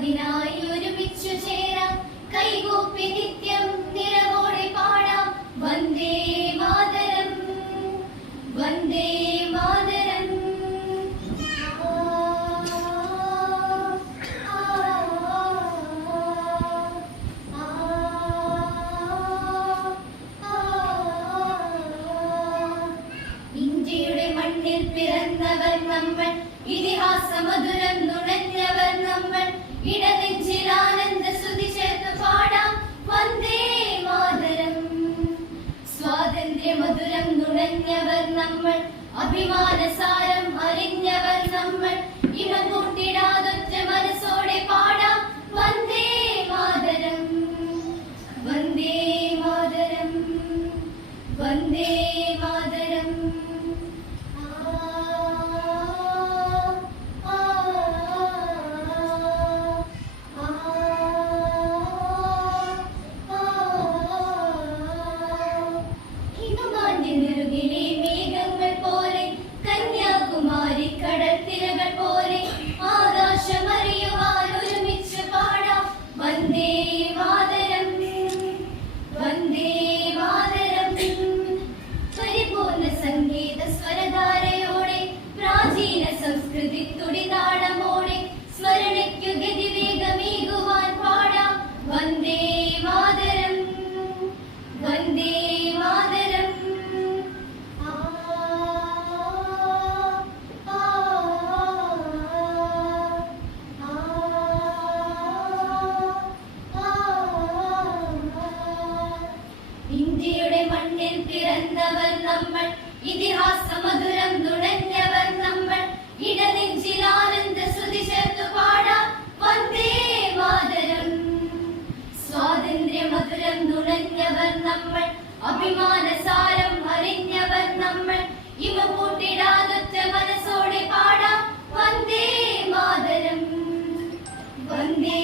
അതിനായി ഒരുമിച്ചു ചേരാം, കൈകൂപ്പി നിത്യം നിറവോടെ പാടാം. വന്ദേ മാതരം, വന്ദേ മാതരം. ഇന്ത്യയുടെ മണ്ണിൽ പിറന്നവർ നമ്മൾ, ഇതിഹാസമധുരം നുണഞ്ഞവർ നമ്മൾ. ഇടനെഞ്ചിൽ ആനന്ദ സ്തുതി ചേർത്ത് പാടാം, വന്ദേ മാതരം. സ്വാതന്ത്ര്യമധുരം നുണഞ്ഞവർ നമ്മൾ, അഭിമാനസാരം അറിഞ്ഞവർ നമ്മൾ. ഇണം കൂട്ടിടാതൊറ്റ മനസ്സോടെ പാടാം, വന്ദേ മാതരം, വന്ദേ മാതരം, വന്ദേ മാതരം. ിലെ മേഘങ്ങൾ പോലെ, കന്യാകുമാരി കടൽത്തിരകൾ പോലെ, ആകാശമറിയുവാൻ ഒരുമിച്ച് പാടാം, വന്ദേ മാതരം, വന്ദേ മാതരം. പരിപൂർണ സംഗീത സ്വരധാരയോടെ, പ്രാചീന സംസ്കൃതി തുടിതാളമോടെ, സ്മരണയ്ക്കു ഗതിവേഗമേകുവാൻ പാടാം, വന്ദേ മാതരം, വന്ദേ മാതരം. ഇന്ത്യയുടെ മണ്ണിൽ പിറന്നവർ നമ്മൾ, ഇതിഹാസമധുരം നുണഞ്ഞവർ നമ്മൾ. ഇടനെഞ്ചിൽ ആനന്ദ സ്തുതി ചേർത്ത് പാടാം, വന്ദേ മാതരം. സ്വാതന്ത്ര്യമധുരം നുണഞ്ഞവർ നമ്മൾ, അഭിമാനസാരം അറിഞ്ഞവർ നമ്മൾ. ഇവ കൂട്ടിടാതൊറ്റ മനസ്സോടെ പാടാം, വന്ദേ മാതരം, വന്ദേ